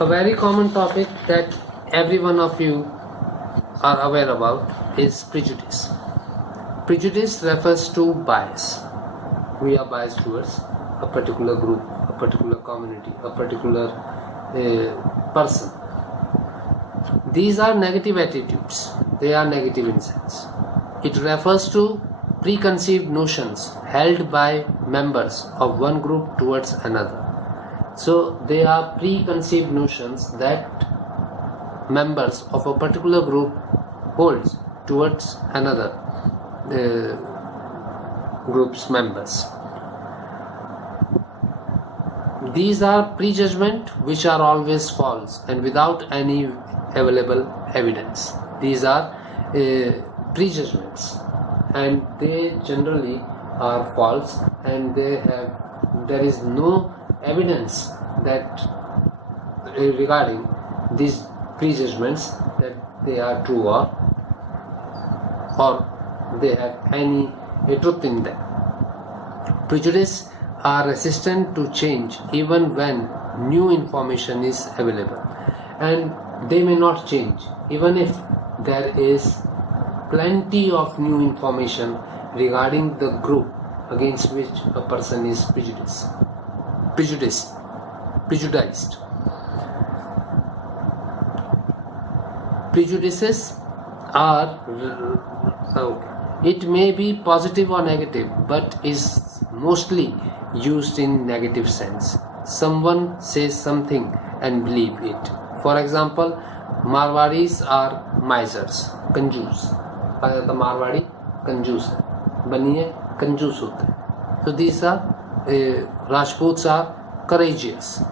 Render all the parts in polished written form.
A very common topic that every one of you are aware about is prejudice. Prejudice refers to bias. We are biased towards a particular group, a particular community, a particular person. These are negative attitudes. They are negative in sense. It refers to preconceived notions held by members of one group towards another. So they are preconceived notions that members of a particular group holds towards another group's members. These are prejudgment which are always false and without any available evidence. These are prejudgments, and they generally are false, and there is no evidence that regarding these prejudgments that they are true or they have any truth in them. Prejudice are resistant to change even when new information is available, and they may not change even if there is plenty of new information regarding the group against which a person is prejudiced. Prejudices are it may be positive or negative, but is mostly used in negative sense. Someone says something and believe it. For example, Marwadis are misers, कंजूस. मारवाड़ी कंजूस है, बनिए कंजूस होते हैं. So these are Rajputs are courageous.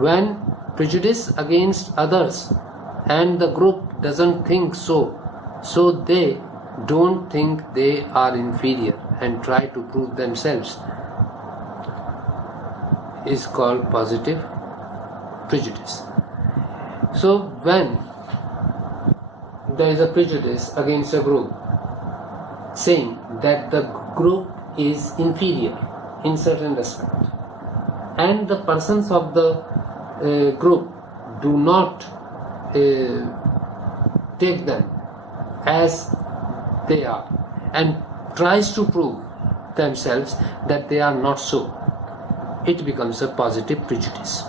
When prejudice against others and the group doesn't think so they don't think they are inferior and try to prove themselves, is called positive prejudice. So when there is a prejudice against a group saying that the group is inferior in certain respect, and the persons of the group do not take them as they are and tries to prove themselves that they are not so, it becomes a positive prejudice.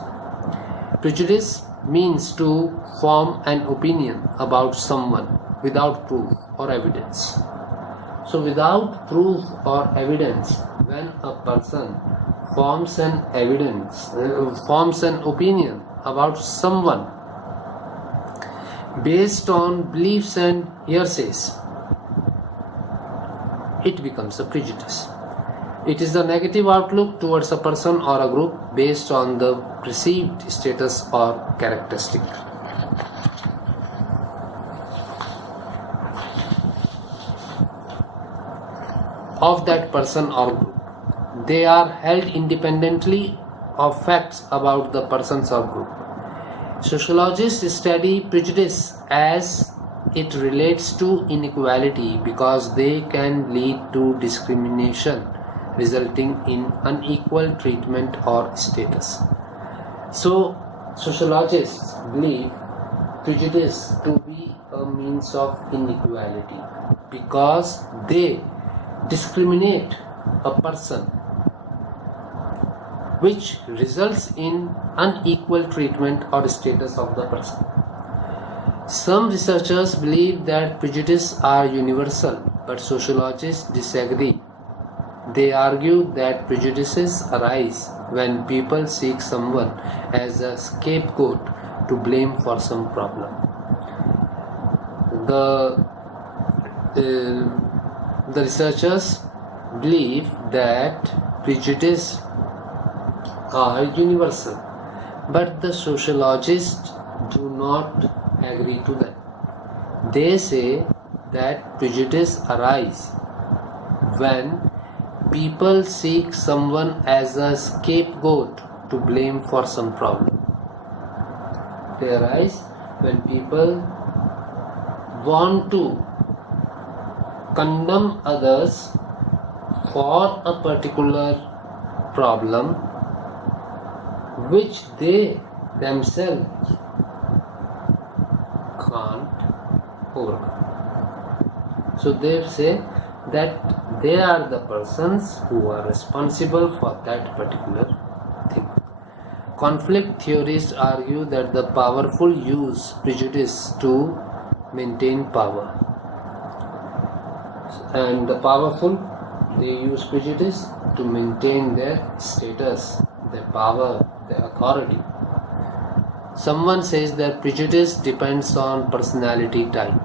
Prejudice means to form an opinion about someone without proof or evidence. So without proof or evidence, when a person forms an opinion about someone based on beliefs and hearsays, it becomes a prejudice. It is the negative outlook towards a person or a group based on the perceived status or characteristic. Of that person or group. They are held independently of facts about the persons or group. Sociologists study prejudice as it relates to inequality because they can lead to discrimination resulting in unequal treatment or status. So sociologists believe prejudice to be a means of inequality because they discriminate a person, which results in unequal treatment or status of the person. Some researchers believe that prejudices are universal, but sociologists disagree. They argue that prejudices arise when people seek someone as a scapegoat to blame for some problem. The researchers believe that prejudices are universal, but the sociologists do not agree to them. They say that prejudice arises when people seek someone as a scapegoat to blame for some problem. They arise when people want to condemn others for a particular problem which they themselves can't overcome. So they say that they are the persons who are responsible for that particular thing. Conflict theorists argue that the powerful use prejudice to maintain power, and the powerful, they use prejudice to maintain their status, their power, their authority. Someone says that prejudice depends on personality type.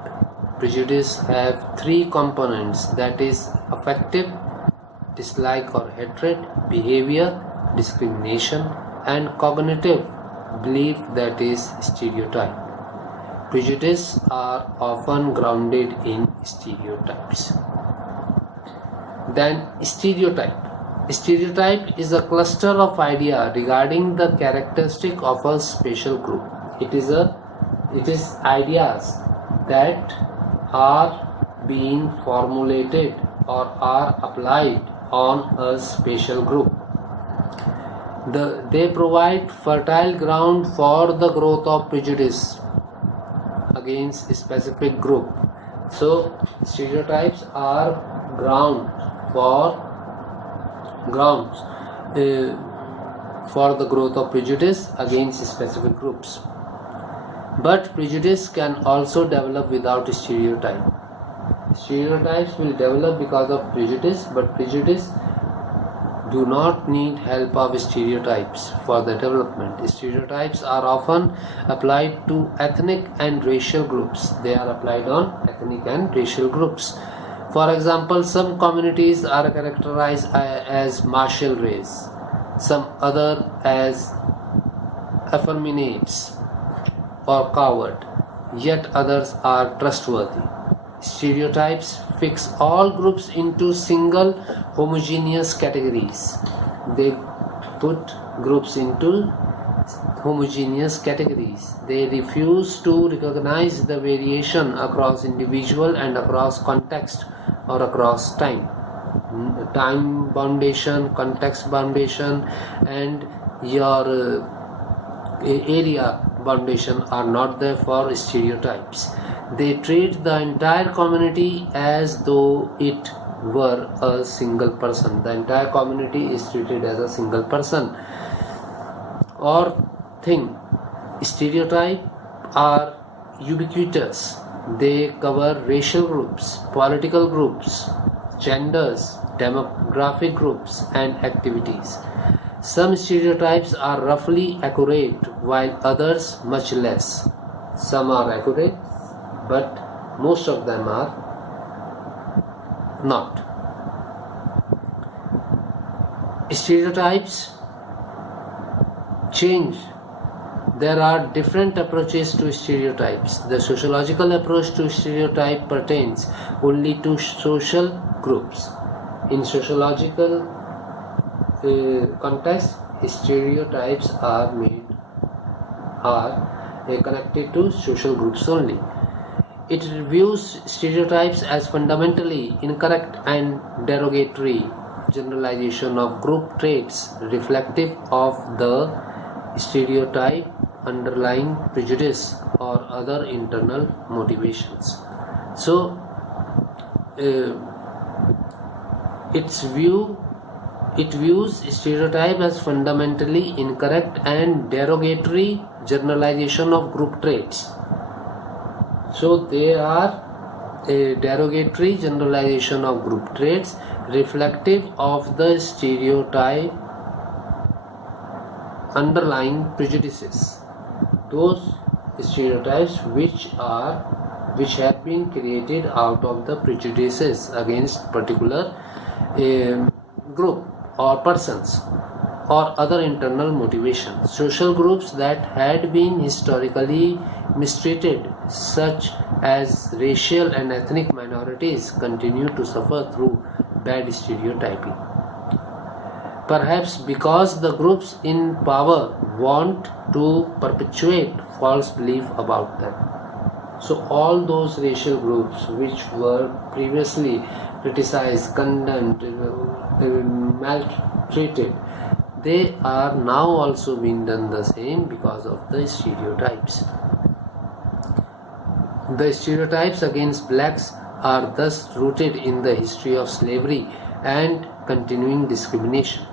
Prejudice have three components, that is affective, dislike or hatred, behavior, discrimination, and cognitive, belief, that is stereotype. Prejudice are often grounded in stereotypes. Then stereotype. Stereotype is a cluster of ideas regarding the characteristic of a special group. It is ideas that are being formulated or are applied on a special group. They provide fertile ground for the growth of prejudice against a specific group. So stereotypes are grounds for the growth of prejudice against specific groups. But prejudice can also develop without stereotype. Stereotypes will develop because of prejudice, but prejudice do not need help of stereotypes for the development. Stereotypes are often applied to ethnic and racial groups. They are applied on ethnic and racial groups. For example, some communities are characterized as martial race, some other as effeminates or coward, yet others are trustworthy. Stereotypes fix all groups into single homogeneous categories. They put groups into homogeneous categories. They refuse to recognize the variation across individual and across context or across time. Time boundation, context boundation, and your area boundation are not there for stereotypes. They treat the entire community as though it were a single person. The entire community is treated as a single person or thing. Stereotypes are ubiquitous. They cover racial groups, political groups, genders, demographic groups, and activities. Some stereotypes are roughly accurate, while others much less. Some are accurate, but most of them are not. Stereotypes change. There are different approaches to stereotypes. The sociological approach to stereotype pertains only to social groups. In sociological context, stereotypes are connected to social groups only. It views stereotypes as fundamentally incorrect and derogatory generalization of group traits reflective of the stereotype underlying prejudice or other internal motivations. So it views stereotype as fundamentally incorrect and derogatory generalization of group traits. So they are a derogatory generalization of group traits reflective of the stereotype underlying prejudices. Those stereotypes which have been created out of the prejudices against particular group or persons or other internal motivations. Social groups that had been historically mistreated, such as racial and ethnic minorities, continue to suffer through bad stereotyping. Perhaps because the groups in power want to perpetuate false belief about them. So all those racial groups which were previously criticized, condemned, maltreated, they are now also being done the same because of the stereotypes. The stereotypes against blacks are thus rooted in the history of slavery and continuing discrimination.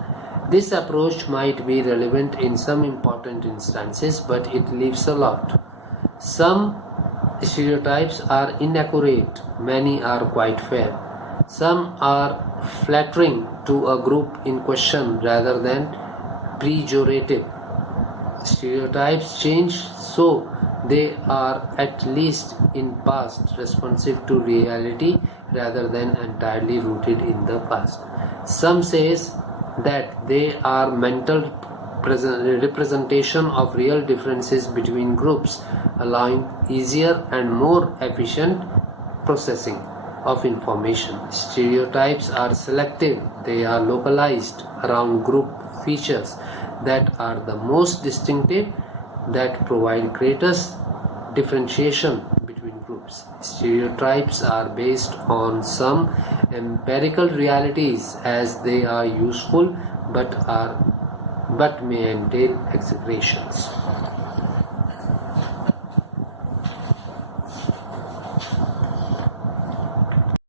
This approach might be relevant in some important instances, but it leaves a lot. Some stereotypes are inaccurate, many are quite fair. Some are flattering to a group in question rather than pejorative. Stereotypes change, so they are at least in past responsive to reality rather than entirely rooted in the past. Some says that they are mental representation of real differences between groups, allowing easier and more efficient processing of information. Stereotypes are selective, they are localized around group features that are the most distinctive, that provide greatest differentiation between groups. Stereotypes are based on some empirical realities as they are useful but may entail exaggerations.